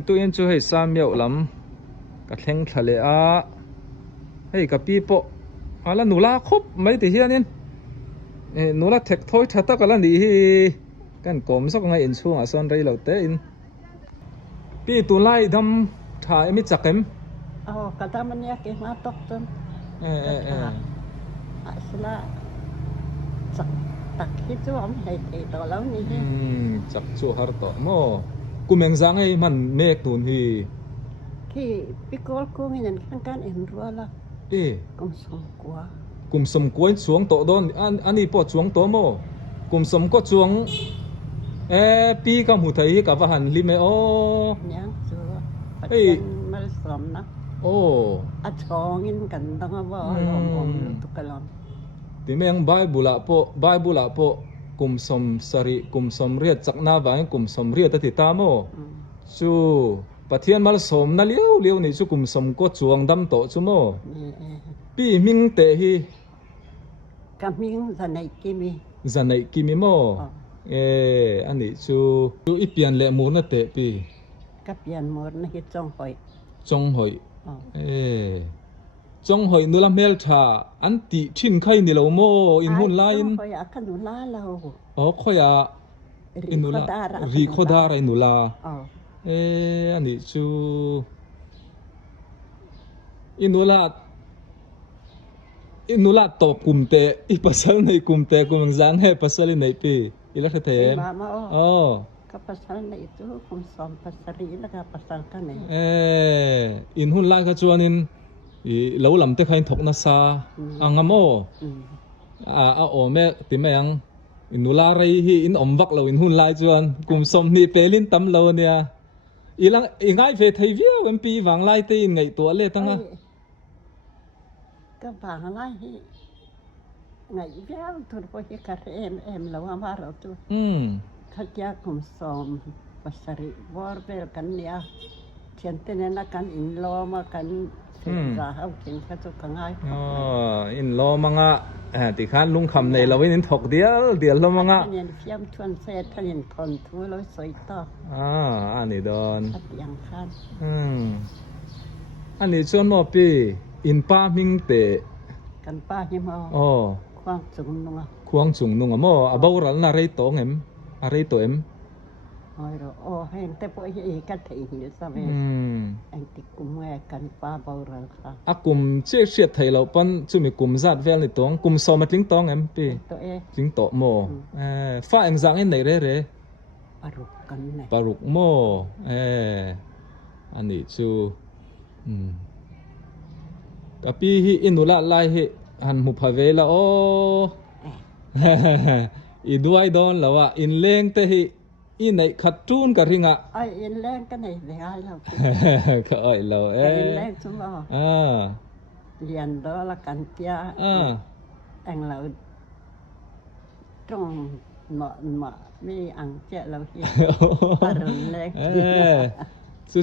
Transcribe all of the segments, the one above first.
tụi em chưa hay xa miệu lắm cả thèn thà lệ à hay cả pi bộ à là nụ la khóc mấy thì hiền nên nụ la thẹt thôi thật tất cả là đi cái cổng sóc ngay in xuống à son đây lâu té in pi tụi lai đâm thà em chắc em kata mana ke matok tu asla tak itu am hai tolong ni chắc chỗ har to mo kumeng giang ấy man mek tun hi ki pikol ko ngan kan en ruala kom som kwa kum som ko chuang to don ani po chuang to mo kum som ko chuang pi kam hu thai ka wa han li me o nyang chu mal som na a chongin kan dang ba om tu kalam ti meng bible po kum som sari kum som riat chakna wa kum som riat ta ti ta mo chu pathian mal som na liu ni chu kum som ko chuang dam to chu mo pi ming te hi kaming zanai kimi mo ani chu ipian le mu na te pi kapian mor na hi chong hoi chong hoi nula mel tha an ti thin khai ni lo mo in hun lain hoi akan nula lo khoya inula ri khodara inula ani chu inula top kumte I pasal nei kumte kumang zang he pasal nei pi ila the pasal na itu kum som pasari na ka pasal ka ne in hun lai ka chuanin I lo lam te khain thok na sa angamo o me ti me ang inula rei hi in om vak lo in hun lai chuan kum som ni pelin tam lo nia ilang ingai ve thei via wem pi wang lai te in ngai to le tanga ka wang lai hi ngai via tur ko hi ka em lo ma ro tu kaya kum som pasari borbel kan ya tientene na kan in lo ma kan ra hau kin ka tu kangai in lo manga ti khan lung kham nei lo in thok dial lo manga nen fiam chuan se thanin kon thu lo soi ta ani don yang khan ani chuan mo pi in pa ming te kan pa hi mo khuang chung nunga mo abaural na rei to ngem a rei to em hen te po hi ka thei hi sa ve anh ti kum nge kan pa baural kha akum che chiat thei lo pan chumi kum zat vel ni tong kum so matling tong em pi jing to mo fa eng zang en nei re paruk mo ani chu tapi hi inula lai hi han mu phavela I duai don lawa in leng te hi I nei khatun ka ringa ai in leng ka nei le ai lo ka ai lo in leng chu lo lian do la kan pia ang lo trong ma mi ang che lo hi arun leng su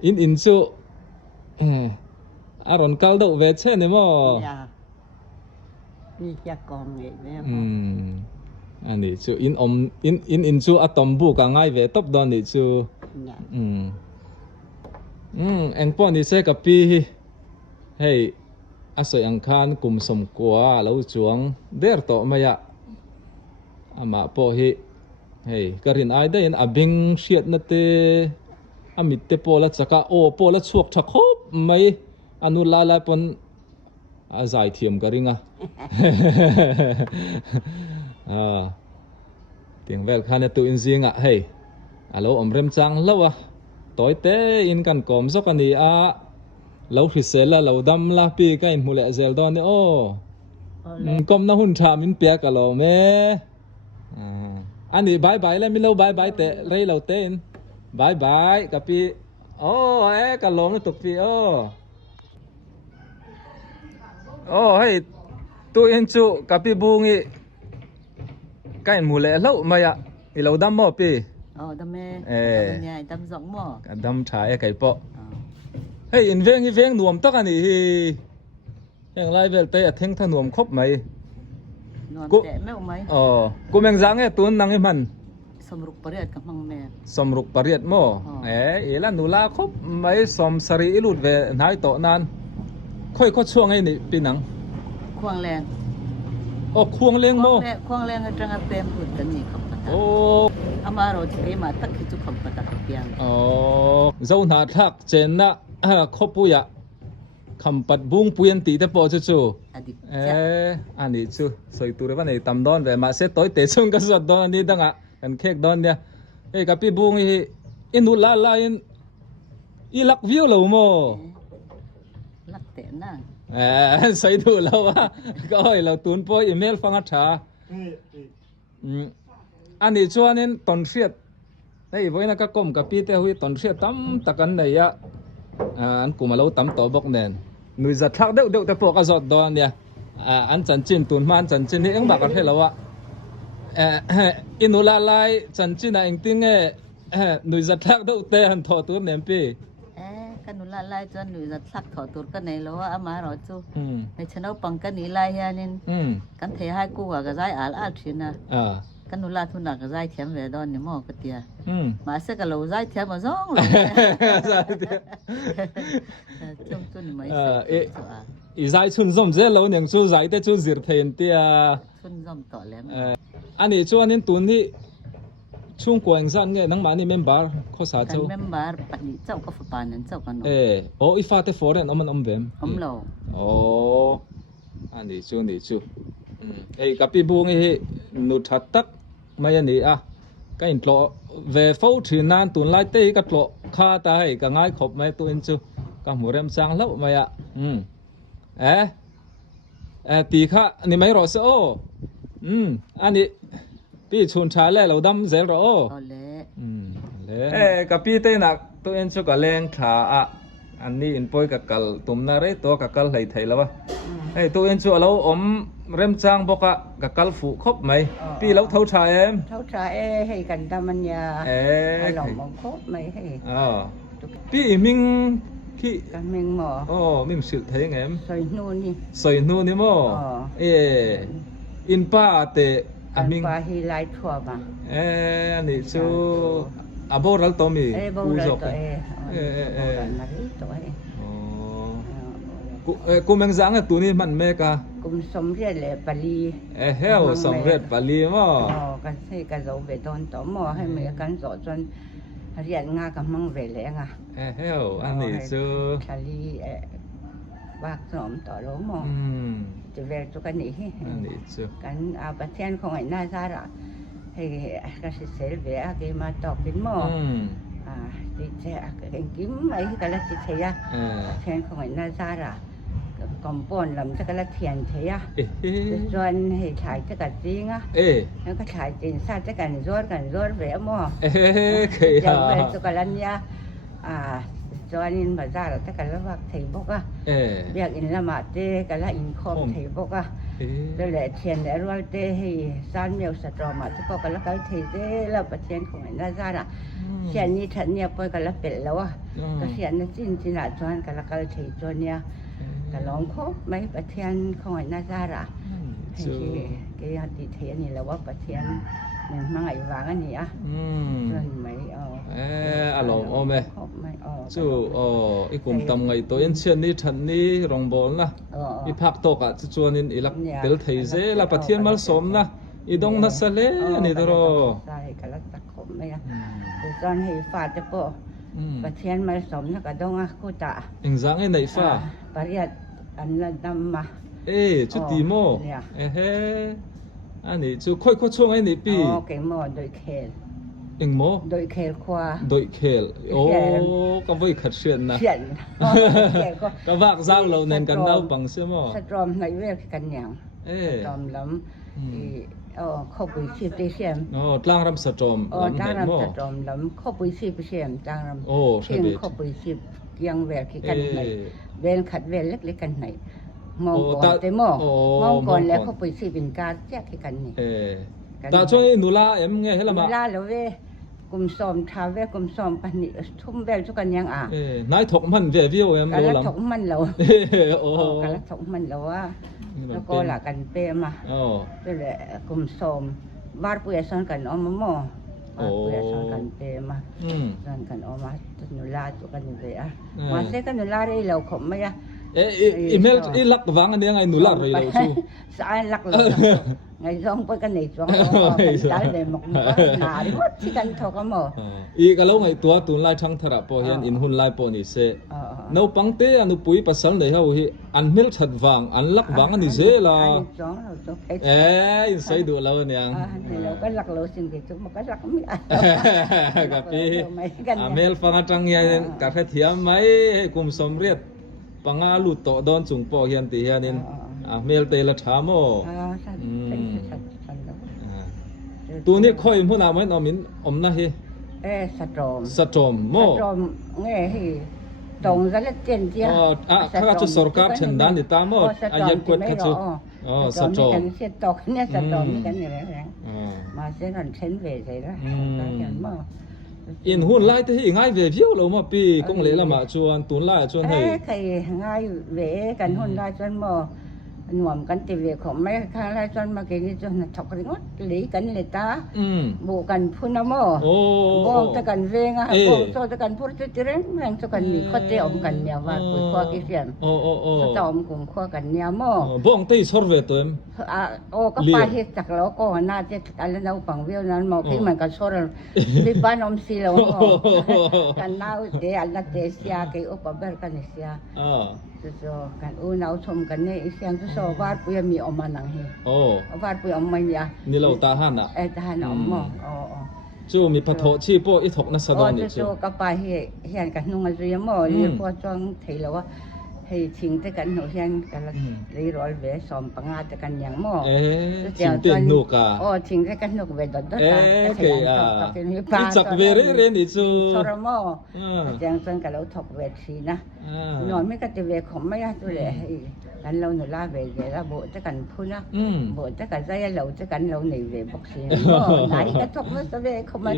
in chu aron kaldo ve che ne mo ni ya kong nge me ani chu in chu atom bu ka ngai ve top don ni chu eng pon ni se ka pi hey asoi ang khan kum som kwa lo chuang der to maya ama po hi hey karin ai da in abing shiat na te amit te pola chaka pola chuak tha khop mai anu la pon azai thiam ka ringa tiếng vel khan tu in zinga hey alo omrem chang lawa toy te in kan kom zok ani a lo hrisela lo dam la pi ka in mule zel don ne kom na hun tha min pia ka lo me ani bye le mi lo bye te rei lo te in bye ka pi ka lo na tuk pi hey tu in chu ka pi bungi cái mùa lâu mà ya lâu đâm mò pi đâm mê nhảy đâm giống mò đâm trái cái bộ hey in veng nuông tắc anh đi yang lai về tây theng thang nuông khóc mày nuông tệ mấy cô mình dáng nghe tuấn năng em hẳn สมรุปประเรียดกับมังแม่ สมรุกปริยดโมเอลันนูลาครบไม่สมสรีลุดเวนายโตนานค่อยก็ช่วงไอ้นี่ปีหนัง ควงแรง โอ้ควงเลี้ยงโม ควงแรงจังเปมพูดกันนี่ครับปะตา โอ้ อามาเราจะมาตักคิดจุคำปะตาเปียง โอ้เจ้าหน้าทักเจนนะครบปุยะคำปัดบุ้งปุยันตีแต่ปอจู่ อดีต อันนี้จู่สวยตัวเรวันนี้ตำดอนเวมาเสต้อยเตะซุงก็สดดอนนี่ดังอ่ะกันเค้กดอนเนี่ยกับพี่บุ้งอินุลาลาอีลักวิวเหล่าโม ลักแต่นั่ง ใส่ดูแล้วว่าก็เราตุนโปอีเมลฟังอัชชาอันนี้ชัวนี่ตอนเสียดไอ้ไว้นะก็ก้มกับพี่แต่หุยตอนเสียดตั้มตะกันไหนอะอันกูมาเราตั้มต่อบอกแน่นหนุ่ยจะทักเด็กแต่พวกก็สดดอนเนี่ยอันจันจินตุนมันจันจินนี่เอ็งบักกันให้เราว่าอินุลาลายจันจินอ่ะเอ็งติ้งหนุ่ยจะทักเด็กแต่หันถอดตัวเนี่ยพี่กันนุลาลายจนหนูจะทักถอดตัวกันในแล้วว่าอามาเราจู่ในชนเอาปังกันนี่ลายฮะนี่กันเทให้กูก็ใจอาลชินะกันนุลาทุนักก็ใจเทียมเวดอนนี่มอกเตียมาเสกเราใจเทียมมาซ่องเลยจุ่มไม่อีใจชุนส้มเจ้าเราเนี่ยชูใจแต่ชูจิตเทียนเตียชุนส้มต่อแล้วอันนี้ช่วงนี้ตุนที่ช่วงกวนสั้นเนี่ยนังมานี่เมมเบอร์ข้อสาเจ้าเมมเบอร์ปัจจุเจ้าก็ฝานั้นเจ้ากันโอ้อีฟ้าแต่ฟอร์เรนเอามันอมเวมเราโอ้อันนี้ช่วงนี้ช่วงกับพี่บุ้งนุทัดตักไม่ยันนี่ก็อินโตเวฟเอาถือนานตุนไล่เตะก็โตข้าตายก็ง่ายขบไม่ตัวอินจูก็หัวเริ่มจังแล้วไม่ตีข้านี่ไม่รอเสียอันนี้พี่ชนชายแล้วเราดำเซลโรกับพี่เต้นักตัวเองชุกแรงขาอันนี้อินปอยกับกัลตุ่มนาเรตัวกับกัลไหลไทยแล้ววะตัวเองชุกเราเริ่มจังบอกกับกัลฝูครบไหมพี่เราเท่าชายเท่าชายให้กันดามันยาหลงมองครบไหมให้พี่มิงพี่กันมิงหมอมิงสืบไทยไงสอยนู่นนี่มั้งอินป้าเตะมิงปาฮีไลท์ทัวร์มาอันนี้ชูโบรัลตัวมีกูจบกูมังจังตัวนี้มันเมกะกูสมเด็จเลยปารีเฮลสมเด็จปารีมั้งกันให้กันเราไปตอนต่อหม้อให้เมื่อกันสอนจนเรียนงากับมังเวลงเฮลอันนี้ชูชาลีบักสมต่อล้มจะเวลจุกันนี่กันเอาประเทศของไอ้นาซาระให้ก็สิเซลเวียก็มาตอกเป็นหม้อติดเสียก็กินไอ้ก็ละติดเสียประเทศของไอ้นาซาระกอมปอนลำจะก็ละเทียนเสียส่วนให้ถ่ายจะกัดจริงแล้วก็ถ่ายจริงซาจะกันรถเวียหม้อจะเวลจุกันเนี่ยจอนินบาซาร์แต่กันแล้วว่าไทยบอกเรียกอินละมาเตกันละอินคอมไทยบอกแล้วแหละเทียนแล้วว่าเตให้ซานเมียวสตรอมาจะบอกกันแล้วก็ไทยเตแล้วประเทศของไอ้นาซาร์เทียนนี้ทันเนี่ยปอยกันแล้วเป็ดแล้วก็เทียนนั้นจินหนาจวนกันแล้วก็ไทยจวนเนี่ยก็ลองคบไหมประเทศของไอ้นาซาร์ให้ก็ยังติดเทียนนี่แล้วว่าประเทศเนี่ยมาไงวางอันนี้ส่วนไหมลองเอาไหมจู่อีกลุ่มตำไงตัวเอ็นเชียนนี่ทันนี่รองบอลนะอีพักตกจะชวนอีลักเดลไทยเซละประเทศมาสมนะอีดงนัสเลนี่ตัวใช่กันแล้วตะคมไหมแต่ตอนให้ฟาจะปอประเทศมาสมนะก็ดงกูตาอิงจังไอ้ไหนฟ้าปริยัติอันนั้นดำมาชุดดีโมอันนี้จู่ค่อยช่วงไอ้นี่ปีเก่งโมโดยเคลเอ็งโมโดยเคลขวาโดยเคลก็ไม่ขัดเชือนนะเชือนก็ว่าเจ้าเราเน้นกันเล่าปังเชื่อมั้ยสตรอมในเวลกันอย่างสตรอมล้ำข้าวปุยชีพได้เสียมตั้งรำสตรอมตั้งรำสตรอมล้ำข้าวปุยชีพเสียมตั้งรำเพียงข้าวปุยชีพยังแหวกกันไหนเวลขัดเวลเล็กๆกันไหนมองก่อนแต่มองก่อนแล้วข้าวปุยชีพเป็นการแยกกันนี่แต่ช่วงนี้หนูลาเอ็มไงให้ละมาลาแล้วเว้กุมสอมทาเวกุมสอมปันนี่ทุ่มเวลทุกันยังนายถกมันเวียวิวเอ็มรู้ลำถกมันเรากันละถกมันเราว่าแล้วก็หลักกันเปมาก็เลยกุมสอมวาดปุยสอนกันอมมอ ว่าเพื่อสอนกันเปมาสอนกันออกมานุลาตัวกันเลยอ่ะมาเสกันนุลาได้เราขมไหมอ่ะอีเมลอีลักวังอันนี้ไงนุลาเลยเราสู้สายลักเลยไงซ่องไปกันไหนซ่องได้เลยหมกหนาดิวัดที่กันทอกมั้งอีกแล้วไงตัวตุนไล่ช่างทระพอเห็นอินหุ่นไล่ปอนี่เสนูปังเตอนุปุยปัสสันเลยเขาเห็นอันเมลชัดวังอันลักวังอันนี้เสล่ะใส่ดูเราเนี่ยเราก็ลักเราสิ่งที่จุกมันก็ลักไม่กับพี่เมลฟังจังยันกับเทียมไหมกุมสมเรียดปังอาลุโตดอนจุงปอเฮียนตีเฮียนินเมลเตละชามโอตัวนี้ค่อยพูดอะไรไม่นอมินนะเฮสตรอมโมเงี้ยเฮตรงกันแล้วเจนเจียข้าจะสกัดเช่นนั้นดิตามโมอายันกวดข้าจะสตรอมเสียตอกเนี่ยสตรอมกันอย่างไรมาเส้นนั้นเส้นเวใช่ไหมอินหุ่นไล่ที่ง่ายเวเพียวเรามาปีกงเล่ละมาชวนตุนไล่ชวนให้ใครง่ายเวกันหุ่นไล่ชวนมาหน่วมกันติเวของไม่ข้างไล่ชวนมาเกี่ยจนถกกันงดหลีกันเลยตาบูกันพูนโมบ้องจะกันเวงอ่ะบ้องจะกันพูดจะเร่งแรงจะกันมีข้อเตี้ยอมกันเนี่ยว่าคุยข้อกี่เสียงจะอมกลุ่มข้อกันเนี่ยโมบ้องตีสอร์เวตัวเองก็ไปที่จากเราก็น่าจะอะไรเราปังเวลนั้นมองที่มันก็สอร์ริบานอมซีเรากันน่าเดี๋ยวนัดเดียกี่อุปบาร์กันเสียจะกันน่าชมกันเนี่ยเสียงจะวาดปุยมีออกมาหนังเฮวาดปุยออกมาเนี่ยนี่เราตาหันอ่ะตาหันออกมาจู่มีพัทโถชีโป้อีถกนัสดอนนี่จู่ก็ไปเห็นกันนุ่งอะไรมั่วเรียกว่าจ้องทีแล้วว่าให้ชิงแต่กันหัวเห็นกันเลยรอเวสอมปังอาแต่กันอย่างมั่วชิงเต้นนุกอ่ะชิงแต่กันนุกเวดดตาเกี่ยอีจักเวรเรนดิจู่สระมั่วอย่างจนกันเราถกเวทีนะนอนไม่กันจะเวของไม่ตัวเลยกันเราหนูลาเวแล้วโบจะกันพูดนะโบจะกันใจเราจะกันเราหนีเวบอกสิไหนก็ถกไม่สเวเขามา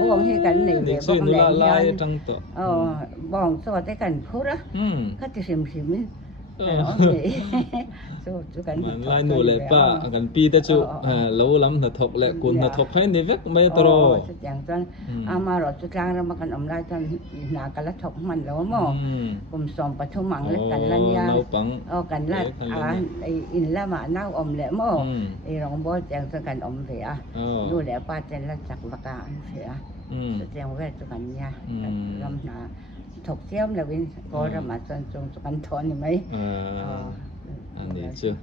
บ่งให้กันหนีเวบอกแหลงยันบ่งสวัสดิ์กันพูดนะก็จะสิมจู่กันมันไล่หนูเลยป้ากันปีแต่จู่เราล้ำหน้าถกแหละกุนหน้าถกให้นี่เวกไม่ตรออย่างจนมารอจุดกลางเรามากันอมไล่จนหนากันละถกมันแล้วมั่วผมส่งปฐมังเล็กกันละเนี่ยกันละอินละมาเน่าอมแหละมั่วไอ้รองบอสอย่างจนกันอมเสียดูแลป้าเจนละจักรกาเสียอย่างเวทจุกันเนี่ยลำหนาถกเที่ยวแล้ววินก็ระมาจนจงจุกันทอนอยู่ไหมอันนี้ชื่อ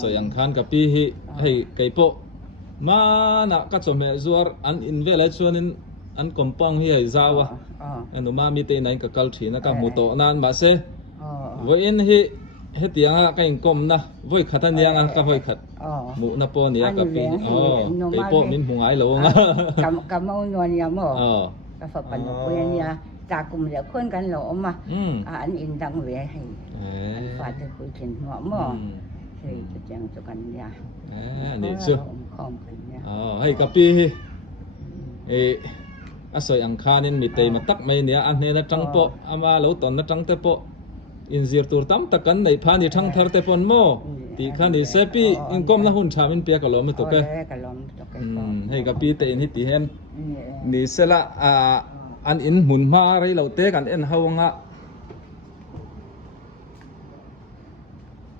สอยังคันกับปีให้ไก่โปมานะก็จะมีส่วนอันอินเวลชวนอันกำปังให้จ้าวะอันนู้มามีเตนัยกับกัลชีนะกับมุโตนันมาเสวันนี้เฮตียงก็ยังกลมนะวันขัดอันยังก็วันขัดมุนับปอนี่กับปีไก่โปมินหงายหลงกับเมานวลยามก็ฝักปันปุยเนี่ยจากกลุ่มเดียวคนกันหล่อมาอันอินดังเวให้อันฝาจะคุยถึงหัวหม้อใช่จะแจ้งจุกันเนี่ยนี่ชื่อให้กับปีอาศัยอังคารนี่มีเตยมาตักไม่เนี่ยอันนี้นะจังโปอามาเราตอนนะจังเตโปอินซีร์ตูร์ตั้มตะกันในพานี่จังเทอร์เตปอนโมตีขันนี่เซปีอินกอมละหุ่นชามินเปียกะล้อมตุกให้กับปีเตยนี่ตีเห็นนี่เสละอันอินหมุนมาอะไรเราเตะกันเอ็นเฮาง่ะ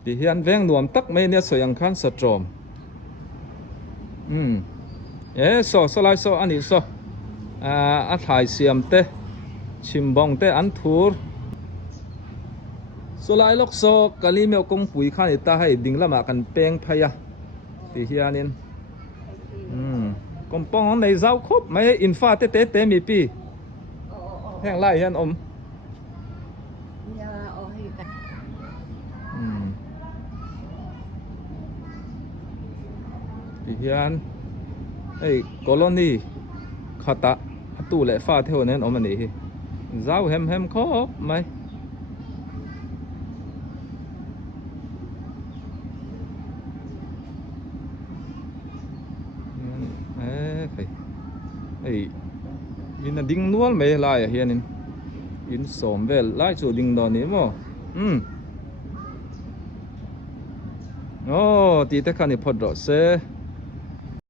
ที่เฮียนแวงหนวมตักไม่เนี่ยสยังคันสตรอมสลายอันนี้อัฐายเสียมเตะชิมบองเตะอันทูร์สลายล็อกกะลีเมลกงปุ๋ยข้านิตาให้ดิ่งละมากันเป้งพยาที่เฮียนินกงปองในเจ้าครบไม่ให้อินฟ้าเตะมีปีแห้งไล่เฮียนดิเฮียนกอลนี่ขัดตะตู้เละฟ้าเท่านั้นมันนี่เจ้าแฮมครบไหมอินดิ้งนวลไม่ไล่เฮียนินอินสมเวลไล่จูดิ้งดอนนี่มั้งโอ้ตีแต่ขันนี่พอดรอเซ่